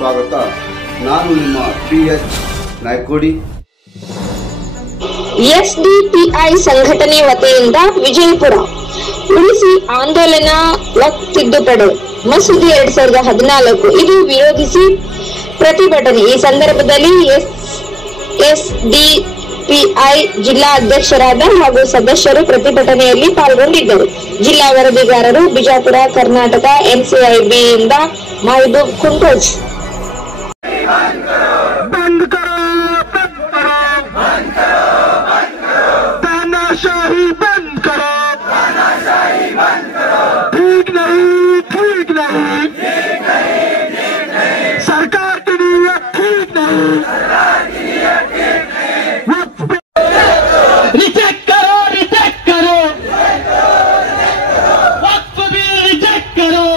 ಸ್ವಾಗತ. ನಾನು ನಿಮ್ಮ PS ನಾಯ್ಕೋಡಿ. SDPI ಸಂಘಟನೆ ವತಿಯಿಂದ ವಿಜಯಪುರ ಉಳಿಸಿ ಆಂದೋಲನ ವಕ್ಫ್ ತಿದ್ದುಪಡಿ ಮಸೂದೆ 2014 ಇದು ವಿರೋಧಿಸಿ ಪ್ರತಿಭಟನೆ. ಈ ಸಂದರ್ಭದಲ್ಲಿ SDPI ಜಿಲ್ಲಾ ಅಧ್ಯಕ್ಷರಾದ ಹಾಗೂ ಸದಸ್ಯರು ಪ್ರತಿಭಟನೆಯಲ್ಲಿ ಪಾಲ್ಗೊಂಡಿದ್ದರು. ಜಿಲ್ಲಾ ವರದಿಗಾರರು ಬಿಜಾಪುರ, ಕರ್ನಾಟಕ. MCIB ಇಂದ ಮಹಬೂಬ್ ಕುಂಟೋಜ್. सरकार की नीयत ठीक नहीं, रिजेक्ट करो वक्फ बिल रिजेक्ट करो,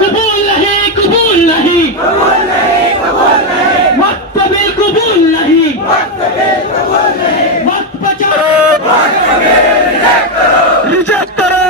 कबूल नहीं वक्फ बिल कबूल नहीं, वक्फ बचाओ, रिजेक्ट करो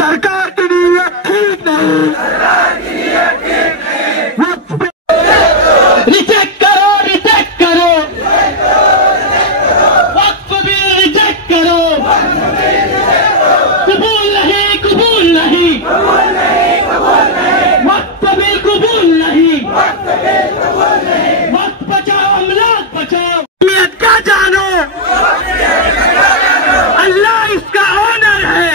सरकार की नीयत ठीक नहीं, रिजेक्ट करो वक्फ बिल रिजेक्ट करो, कबूल नहीं वक्फ बिल कबूल नहीं, वक्फ बचाओ, अमलाक बचाओ, नीयत का जानो, अल्लाह इसका ऑनर है।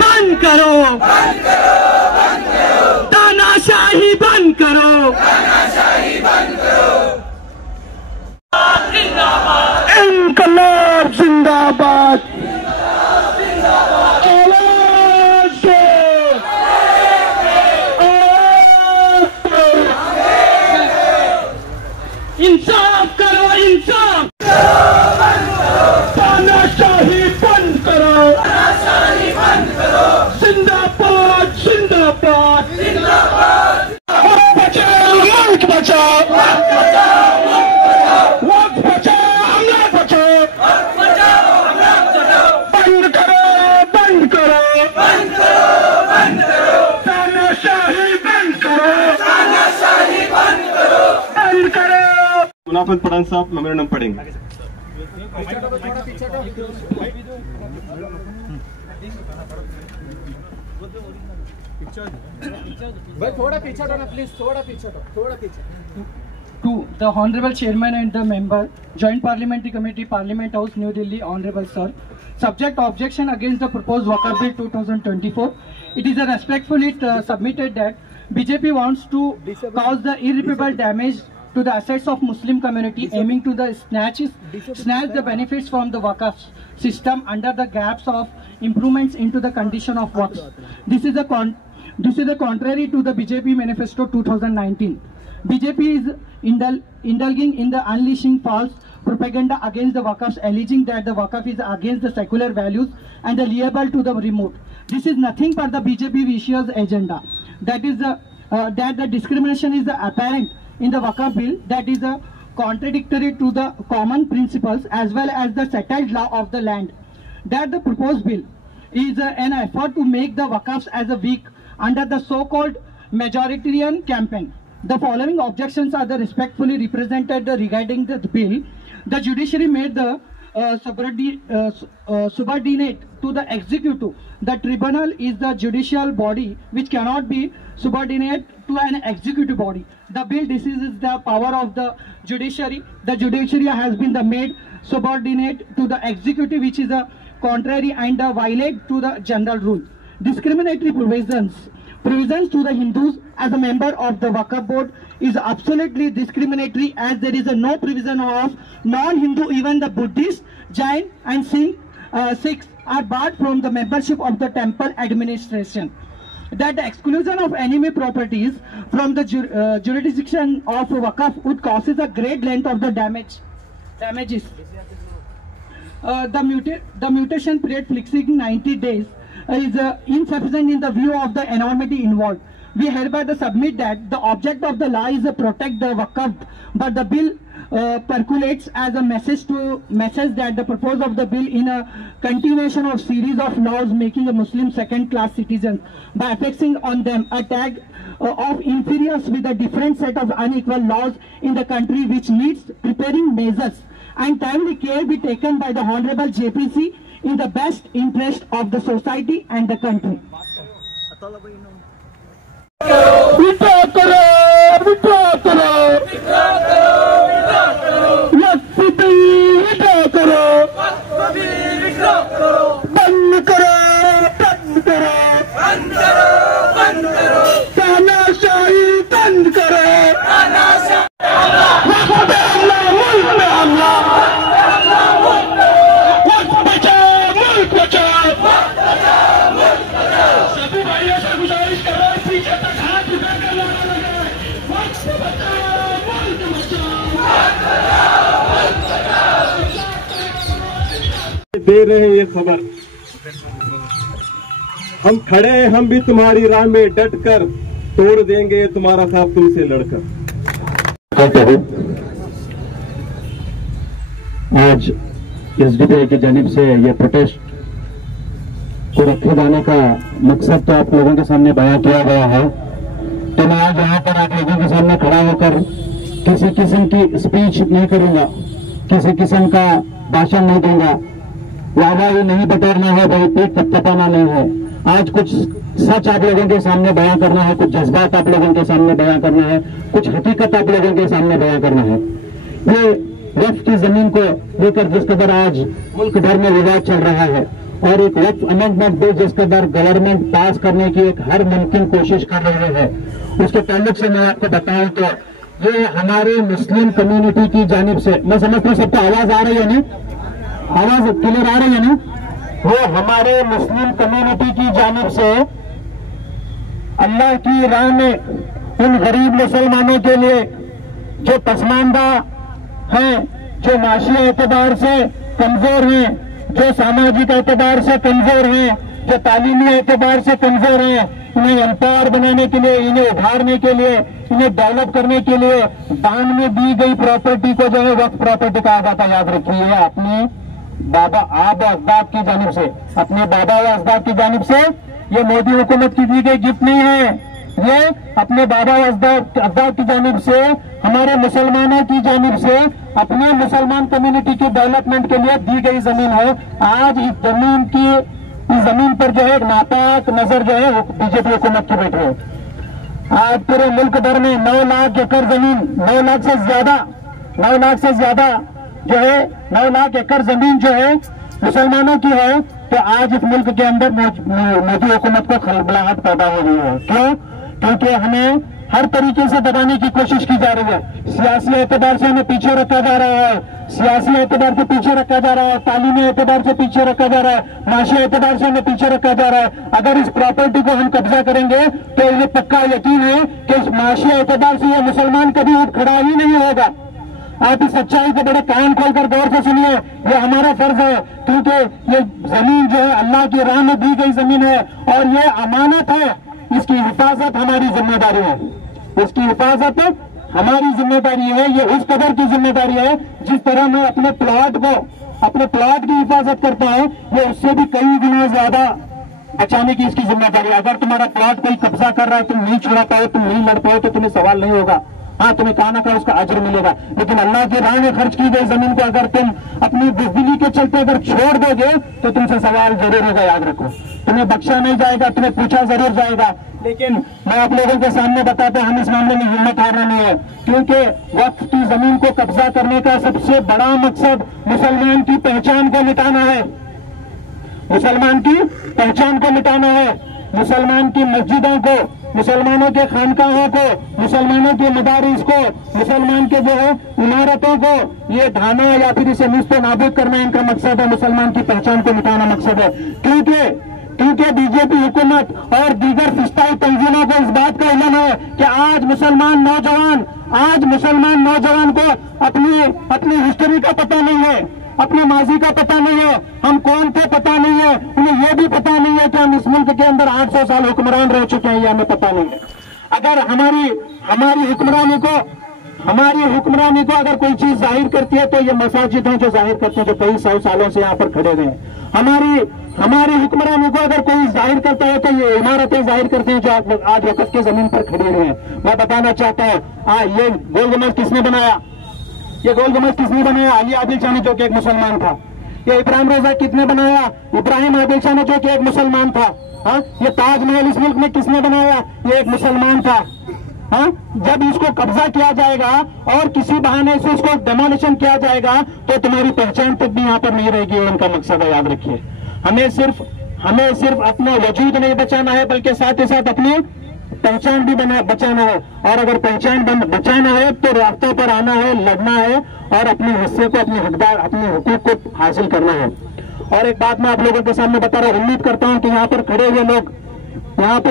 बंद करो तानाशाही, बंद करो इनकलाब जिंदाबाद, इंसाफ करो, इंसाफ तानाशाही बंद करो, जिंदाबाद वक्त बचाओ, मुल्क बचाओ, वक्त बचाओ, अमलाक बचाओ, बंद करो तानाशाही बंद करो। मुनाफत पठान साहब मेमोरेंडम पढ़ेंगे। थोड़ा पीछे हटो ना प्लीज, थोड़ा पीछे। To the Honorable Chairman and the Member, Joint Parliamentary Committee, Parliament House, New Delhi, Honorable Sir. Subject objection against the proposed Waqf Bill 2024. It is respectfully submitted that BJP wants to cause the irreparable damage to the assets of Muslim community, aiming to snatch the benefits from the Waqf system under the gaps of improvements into the condition of Waqf. This is the contrary to the BJP Manifesto 2019. BJP is indulging in the unleashing false propaganda against the Waqf, alleging that the Waqf is against the secular values and liable to the remote. This is nothing but the BJP vicious agenda. That the discrimination is apparent in the Waqf bill, that is contradictory to the common principles as well as the settled law of the land. That the proposed bill is an effort to make the Waqfs as a weak under the so-called majoritarian campaign. The following objections are respectfully represented regarding the bill. The judiciary made the subordinate to the executive. The tribunal is the judicial body which cannot be subordinate to an executive body. The bill diseases the power of the judiciary. The judiciary has been made subordinate to the executive, which is a contrary and violate to the general rule. Discriminatory provisions to the Hindus as a member of the Waqf board is absolutely discriminatory, as there is no provision of non-Hindu, even the Buddhist, Jain and Sikhs are barred from the membership of the temple administration. That the exclusion of enemy properties from the jurisdiction of Waqf would cause a great length of the damages. The mutation period fixing 90 days is insufficient in the view of the enormity involved. We hereby submit that the object of the law is to protect the Waqf, but the bill percolates as a message that the purpose of the bill in a continuation of series of laws making a Muslim second-class citizens by affixing on them a tag of inferiors with a different set of unequal laws in the country, which needs preparing measures and timely care be taken by the Honorable JPC in the best interest of the society and the country. दे रहे हैं ये खबर, हम खड़े हैं, हम भी तुम्हारी राह में डट कर, तोड़ देंगे तुम्हारा ख्वाब तुमसे लड़कर। आज एसडीपीआई की जानिब से ये प्रोटेस्ट को रखे जाने का मकसद तो आप लोगों के सामने बयां किया गया है। तो मैं आज यहाँ पर आप लोगों के सामने खड़ा होकर किसी किस्म की स्पीच नहीं करूंगा, किसी किस्म का भाषण नहीं दूंगा, वाहवाही नहीं बटोरना है, भाई पेट थपथपाना नहीं है। आज कुछ सच आप लोगों के सामने बयां करना है, कुछ जज्बात आप लोगों के सामने बयां करना है, कुछ हकीकत आप लोगों के सामने बयां करना है। ये वक्फ की जमीन को लेकर जिस कदर आज मुल्क भर में विवाद चल रहा है और एक वक्फ अमेंडमेंट बिल जिस कदर गवर्नमेंट पास करने की एक हर मुमकिन कोशिश कर रही है, उसके ताल्लुक से मैं आपको बताऊं तो ये हमारे मुस्लिम कम्युनिटी की जानिब से, मैं समझता हूँ सबको आवाज आ रही है ना, आवाज क्लियर आ रही है ना, वो हमारे मुस्लिम कम्युनिटी की जानिब से अल्लाह की राह में उन गरीब मुसलमानों के लिए जो पसमानदा हैं, जो माशी एतबार से कमजोर हैं, जो सामाजिक एतबार से कमजोर हैं, जो तालीमी एतबार से कमजोर हैं, इन्हें एम्पावर बनाने के लिए, इन्हें उभारने के लिए, इन्हें डेवलप करने के लिए दान में दी गई प्रॉपर्टी को जो है वक्फ प्रॉपर्टी कहा जाता है। याद रखिए, अपने बाबा आब अजदाद की जानिब से, अपने बाबा व अजदाद की जानिब से ये मोदी हुकूमत की दी गई गिफ्ट नहीं है, ये अपने बाबा व अजदाद की जानिब से, हमारे मुसलमानों की जानिब से, अपने मुसलमान कम्युनिटी के डेवलपमेंट के लिए दी गई जमीन है। आज इस जमीन पर जो है एक नापाक नजर जो है बीजेपी हुकूमत की बैठी है। आज पूरे मुल्क भर में 9 लाख एकड़ जमीन, 9 लाख से ज्यादा जो है 9 लाख एकड़ जमीन जो है मुसलमानों की है। तो आज इस मुल्क के अंदर मोदी हुकूमत को खलबलाहट पैदा हो रही है। क्यों? क्योंकि हमें हर तरीके से दबाने की कोशिश की जा रही है। सियासी एतबार से हमें पीछे रखा जा रहा है, सियासी एतबार से पीछे रखा जा रहा है, तालीमी एतबार से पीछे रखा जा रहा है, माशी एतबार से हमें पीछे रखा जा रहा है। अगर इस प्रॉपर्टी को हम कब्जा करेंगे तो ये पक्का यकीन है कि इस माशी एतबार से ये मुसलमान कभी उठ खड़ा ही नहीं होगा। आप इस सच्चाई को बड़े कान खोलकर गौर से सुनिए, ये हमारा फर्ज है, क्योंकि ये जमीन जो है अल्लाह की राह में दी गई जमीन है और ये अमानत है। इसकी हिफाजत हमारी जिम्मेदारी है, इसकी हिफाजत हमारी जिम्मेदारी है। ये उस कदर की जिम्मेदारी है जिस तरह मैं अपने प्लॉट की हिफाजत करता है, ये उससे भी कई गुना ज्यादा बचाने की इसकी जिम्मेदारी है। अगर तुम्हारा प्लॉट कोई कब्जा कर रहा है, तुम नहीं छुड़ा पाओ, तुम नहीं लड़ पाओ, तो तुम्हें सवाल नहीं होगा। हाँ, तुम्हें कहा ना कहा उसका अजर मिलेगा। लेकिन अल्लाह की राह में खर्च की गई जमीन को अगर तुम अपनी बुज़दिली के चलते अगर छोड़ दोगे तो तुमसे सवाल जरूर होगा। याद रखो, तुम्हें बख्शा नहीं जाएगा, तुम्हें पूछा जरूर जाएगा। लेकिन मैं आप लोगों के सामने बताता हूं, हम इस मामले में हिम्मत हारना नहीं है, क्योंकि वक्फ की जमीन को कब्जा करने का सबसे बड़ा मकसद मुसलमान की पहचान को मिटाना है, मुसलमान की पहचान को मिटाना है, मुसलमान की मस्जिदों को मुसलमानों के खानकाहों को, मुसलमानों के मदारिस को, मुसलमान के जो है इमारतों को ये ढाना या फिर इसे मुस्तो नाबूद करना इनका मकसद है, मुसलमान की पहचान को मिटाना मकसद है। क्योंकि बीजेपी हुकूमत और दीगर फिस्ताई तंजीमों को इस बात का इल्म है कि आज मुसलमान नौजवान को अपनी हिस्ट्री का पता नहीं है, अपने माजी का पता नहीं है, हम कौन थे पता नहीं है, उन्हें यह भी पता नहीं है कि हम इस मुल्क के अंदर 800 साल हुक्मरान रह चुके हैं, यह हमें पता नहीं है। अगर हमारी हुक्मरानी को अगर कोई चीज जाहिर करती है तो ये मसाजिद हैं जो जाहिर करते हैं, जो कई 100 सालों से यहाँ पर खड़े हुए हैं। हमारी हुक्मरानी को अगर कोई जाहिर करता है तो ये इमारतें जाहिर करते हैं जो आज वक़्त के जमीन पर खड़ी हुई हैं। मैं बताना चाहता हूँ ये गोल गुंबद किसने बनाया? ये गोल गुंबद किसने बनाया? अली आदिल शाह ने, जो कि एक मुसलमान था। ये इब्राहिम रजा किसने बनाया? इब्राहिम आदिल शाह ने, जो कि एक मुसलमान था। ये ताजमहल इस मुल्क में किसने बनाया? ये एक मुसलमान था। जब इसको कब्जा किया जाएगा और किसी बहाने से इसको डेमोलिशन किया जाएगा तो तुम्हारी पहचान तक भी यहाँ पर नहीं रहेगी। इनका मकसद है, याद रखिए। हमें सिर्फ अपना वजूद नहीं बचाना है बल्कि साथ ही साथ अपनी पहचान भी बचाना है। और अगर पहचान बचाना है तो रास्तों पर आना है, लड़ना है और अपने हिस्से को, अपने हुकूक को हासिल करना है। और एक बात मैं आप लोगों के सामने बता रहा हूं, उम्मीद करता हूं कि यहाँ पर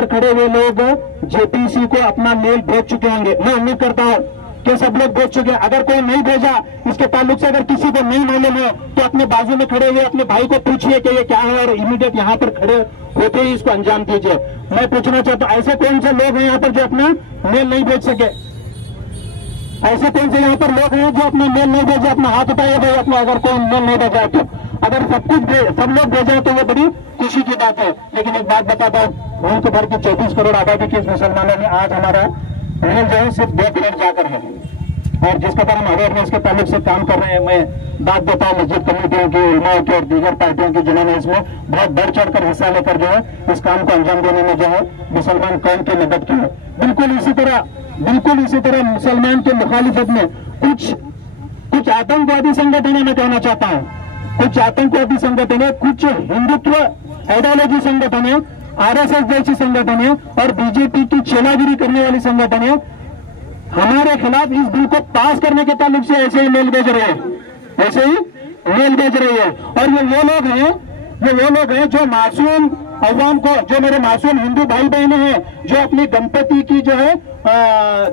खड़े हुए लोग जेपीसी को अपना मेल भेज चुके होंगे। मैं उम्मीद करता हूं कि सब लोग भेज चुके हैं। अगर कोई नहीं भेजा, इसके ताल्लुक से अगर किसी को नहीं मालूम है तो अपने बाजू में खड़े हुए अपने भाई को पूछिए कि ये क्या है और इमीडिएट यहाँ पर खड़े होते ही इसको अंजाम दीजिए। मैं पूछना चाहता हूँ, ऐसे कौन से लोग हैं यहाँ पर जो अपना मेल नहीं भेज सके? ऐसे कौन से यहाँ पर लोग हैं जो अपना मेल नहीं भेजे? अपना हाथ उठाइए भाई, अपना अगर कोई मेल नहीं भेजा है तो। अगर सब लोग भेजे तो ये बड़ी खुशी की बात है। लेकिन एक बात बताता हूँ, मुल्क भर की 24 करोड़ आबादी के इस मुसलमानों में आज हमारा मेल जो है सिर्फ 2 करोड़ जाकर है। और जिस प्रकार हम अवेयरनेस के ताल्लुक से काम कर रहे हैं, मैं बात देता हूँ मस्जिद कमेटियों की, उलमाओं की और दीगर पार्टियों की, जिन्होंने इसमें बहुत बढ़ चढ़कर हिस्सा लेकर जो है इस काम को अंजाम देने में जो है मुसलमान कौम की मदद की है। बिल्कुल इसी तरह मुसलमान के मुखालिफत में कुछ आतंकवादी संगठन, मैं कहना चाहता हूँ कुछ आतंकवादी संगठन है, कुछ हिंदुत्व आइडियोलॉजी संगठन है, आरएसएस जैसी संगठन है और बीजेपी की चेलागिरी करने वाली संगठन है, हमारे खिलाफ इस बिल को पास करने के ताल्लुक से ऐसे ही मेल भेज रहे हैं। और ये वो लोग हैं जो मासूम अवाम को, जो मेरे मासूम हिंदू भाई बहने हैं, जो अपनी गणपति की जो है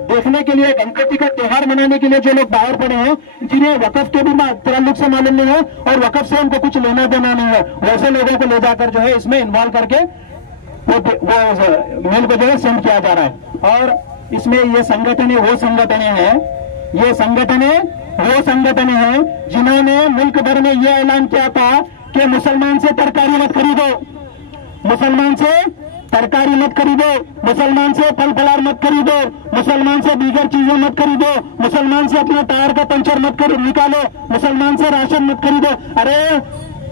देखने के लिए, गणपति का त्योहार मनाने के लिए जो लोग बाहर पड़े हैं, जिन्हें वक़्फ के भी ताल्लुक से मालूम नहीं है और वक़्फ से उनको कुछ लेना देना नहीं है, वैसे लोगों को ले जाकर जो है इसमें इन्वॉल्व करके वो मेल को जो है सेंड किया जा रहा है। और इसमें ये संगठनें वो संगठनें हैं जिन्होंने मुल्क भर में ये ऐलान किया था कि मुसलमान से तरकारी मत खरीदो, मुसलमान से फल फलार मत खरीदो, मुसलमान से दीगर चीजें मत खरीदो, मुसलमान से अपना टायर का पंचर मत निकालो, मुसलमान से राशन मत खरीदो। अरे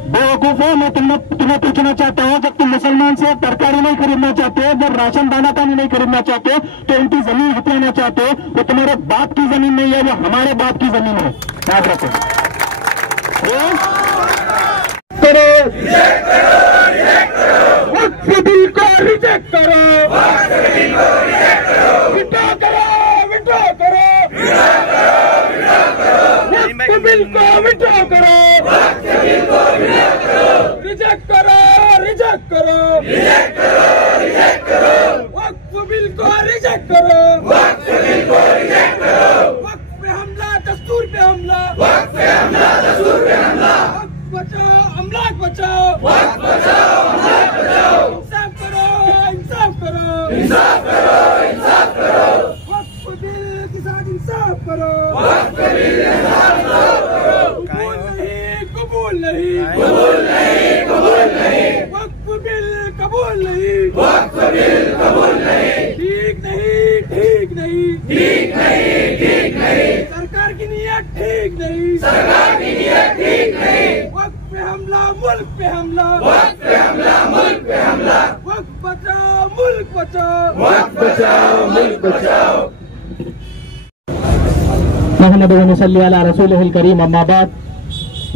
बेवकूफो, मैं तुम्हें पूछना चाहता हूँ, जब तुम मुसलमान से तरकारी नहीं खरीदना चाहते, जब राशन दाना पानी नहीं खरीदना चाहते, तो उनकी जमीन हथियाना चाहते हो, वो तुम्हारे बाप की जमीन नहीं है, वो हमारे बाप की जमीन है, याद रखो। वक्फ बिल को रिजेक्ट करो, विड्रॉ करो, वक्फ बिल को विड्रॉ करो, रिजेक्ट करो, वक्फ बिल को रिजेक्ट करो, वक्फ पे हमला, दस्तूर पे हमला, बचाओ अमलाक बचाओ, इंसाफ करो, वक्फ बिल के साथ इंसाफ करो, कबूल नहीं, वक्फ बिल कबूल नहीं, ठीक नहीं, सरकार की नीयत ठीक नहीं, वक्फ पे हमला, मुल्क पे हमला, वक्फ बचाओ, मुल्क बचाओ। मोहम्मद सल्ली अला रसूलिहिल करीम, अम्मा बाद,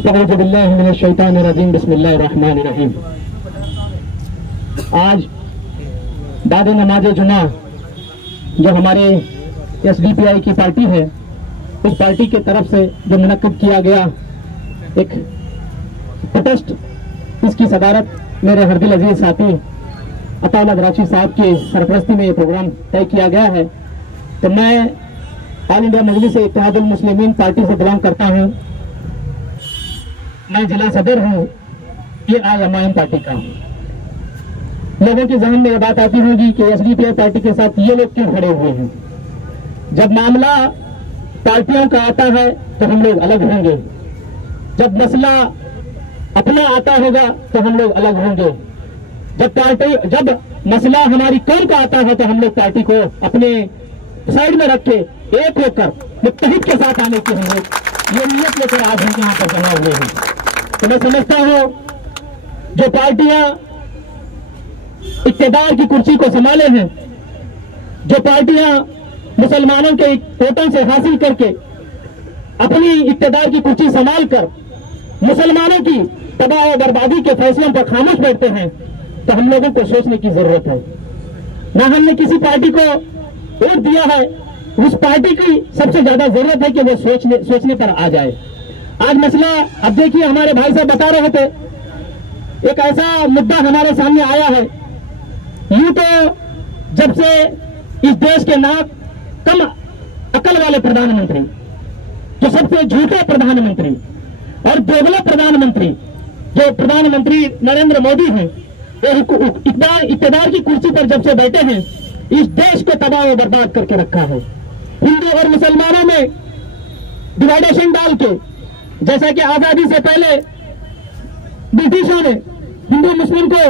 अऊज़ु बिल्लाहि मिनश शैतानिर रजीम, बिस्मिल्लाहिर रहमानिर रहीम। आज बाद नमाज जुमा जो हमारे एसडीपीआई की पार्टी है, उस पार्टी के तरफ से जो मुनक्किद किया गया एक प्रोटेस्ट, इसकी सदारत मेरे हरदिल अजीज साथी अताउल्लाह दराची साहब की सरपरस्ती में ये प्रोग्राम तय किया गया है। तो मैं ऑल इंडिया मजलिस इत्तेहादुल मुस्लिमीन पार्टी से बिलोंग करता हूँ। मैं जिला सदर हूँ AIMIM पार्टी का। लोगों के जहन में ये बात आती होगी कि एसडीपीआई पार्टी के साथ ये लोग क्यों खड़े हुए हैं। जब मामला पार्टियों का आता है तो हम लोग अलग होंगे, जब मसला अपना आता होगा तो हम लोग अलग होंगे, जब मसला हमारी कौम का आता है तो हम लोग पार्टी को अपने साइड में रख के एक होकर मुत्तहिद के साथ आने की हम लोग ये नियत लेकर आज हम यहाँ पर जमा हुए हैं। तो मैं समझता हूँ जो पार्टियां इक्तदार की कुर्सी को संभाले हैं, जो पार्टियां मुसलमानों के वोटों से हासिल करके अपनी इक्तदार की कुर्सी संभाल कर मुसलमानों की तबाह और बर्बादी के फैसलों पर खामोश बैठते हैं, तो हम लोगों को सोचने की जरूरत है। ना हमने किसी पार्टी को वोट दिया है, उस पार्टी की सबसे ज्यादा जरूरत है कि वो सोचने पर आ जाए। आज मसला अब देखिए, हमारे भाई साहब बता रहे थे, एक ऐसा मुद्दा हमारे सामने आया है। यूं तो जब से इस देश के नाक कम अकल वाले प्रधानमंत्री, जो सबसे झूठे प्रधानमंत्री और दोगला प्रधानमंत्री, जो प्रधानमंत्री नरेंद्र मोदी हैं, इक्तदार की कुर्सी पर जब से बैठे हैं, इस देश को तबाह और बर्बाद करके रखा है। हिंदू और मुसलमानों में डिवाइडेशन डाल के, जैसा कि आजादी से पहले ब्रिटिशों ने हिंदू मुस्लिम को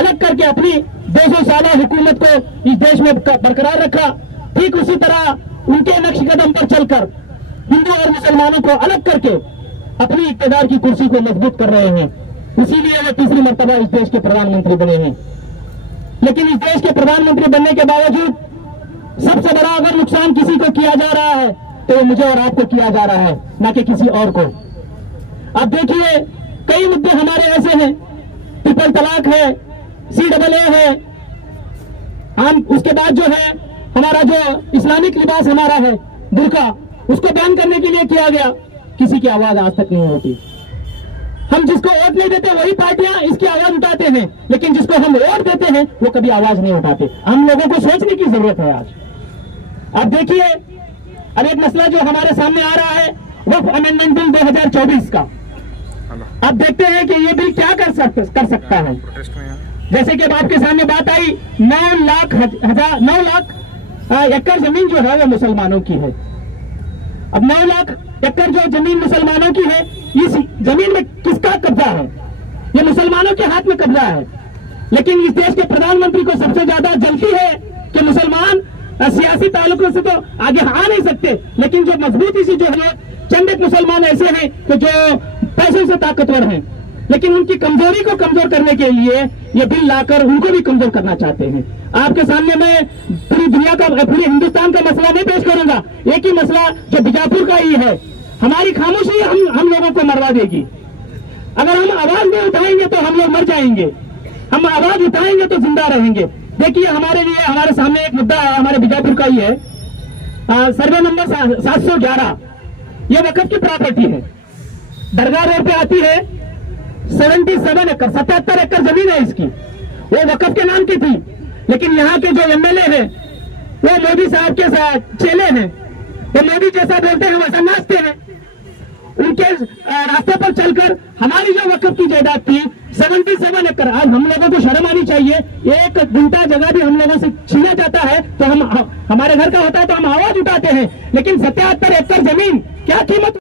अलग करके अपनी 200 साल हुकूमत को इस देश में बरकरार रखा, ठीक उसी तरह उनके नक्श कदम पर चलकर हिंदू और मुसलमानों को अलग करके अपनी इक्तदार की कुर्सी को मजबूत कर रहे हैं। इसीलिए वो तीसरी मर्तबा इस देश के प्रधानमंत्री बने हैं। लेकिन इस देश के प्रधानमंत्री बनने के बावजूद सबसे बड़ा अगर नुकसान किसी को किया जा रहा है तो वो मुझे और आपको किया जा रहा है, ना कि किसी और को। अब देखिए, कई मुद्दे हमारे ऐसे हैं, ट्रिपल तलाक है, CAA है, हम उसके बाद जो है हमारा जो इस्लामिक लिबास हमारा है बुर्का, उसको बैन करने के लिए किया गया, किसी की आवाज आज तक नहीं होती। हम जिसको वोट नहीं देते वही पार्टियां इसकी आवाज उठाते हैं, लेकिन जिसको हम वोट देते हैं वो कभी आवाज नहीं उठाते। हम लोगों को सोचने की जरूरत है आज। अब देखिए, अब एक मसला जो हमारे सामने आ रहा है वक्फ अमेंडमेंट बिल 2024 का। अब देखते हैं कि ये बिल क्या कर सकता है। जैसे कि अब आपके सामने बात आई, 9 लाख एकड़ जमीन जो है वो मुसलमानों की है। अब 9 लाख एकड़ जो जमीन मुसलमानों की है, इस जमीन में किसका कब्जा है? ये मुसलमानों के हाथ में कब्जा है। लेकिन इस देश के प्रधानमंत्री को सबसे ज्यादा जलती है कि मुसलमान सियासी ताल्लुकों से तो आगे आ नहीं सकते, लेकिन जो मजबूती से जो है चंद एक मुसलमान ऐसे हैं कि जो पैसों से ताकतवर हैं, लेकिन उनकी कमजोरी को कमजोर करने के लिए ये बिल लाकर उनको भी कमजोर करना चाहते हैं। आपके सामने मैं पूरी दुनिया का, पूरे हिंदुस्तान का मसला नहीं पेश करूंगा, एक ही मसला जो बीजापुर का ही है। हमारी खामोशी हम लोगों को मरवा देगी। अगर हम आवाज नहीं उठाएंगे तो हम लोग मर जाएंगे, हम आवाज उठाएंगे तो जिंदा रहेंगे। देखिए, हमारे लिए हमारे सामने एक मुद्दा है, हमारे बीजापुर का ही है, सर्वे नंबर 711। ये वक्फ की प्रॉपर्टी है, दरगाह रोड पे आती है, 77 एकड़ 77 एकड़ जमीन है इसकी। वो वक्फ के नाम की थी, लेकिन यहाँ के जो MLA है वो मोदी साहब के साथ चेले हैं, वो मोदी जैसा बोलते हैं वैसा नाचते हैं। उनके रास्ते पर चलकर हमारी जो वक्फ की जायदाद थी 77 एकड़, आज हम लोगों को शर्म आनी चाहिए। 1 गुंठा जगह भी हम लोगों से छीना जाता है तो हम, हमारे घर का होता है तो हम आवाज उठाते हैं, लेकिन 77 एकड़ जमीन क्या कीमत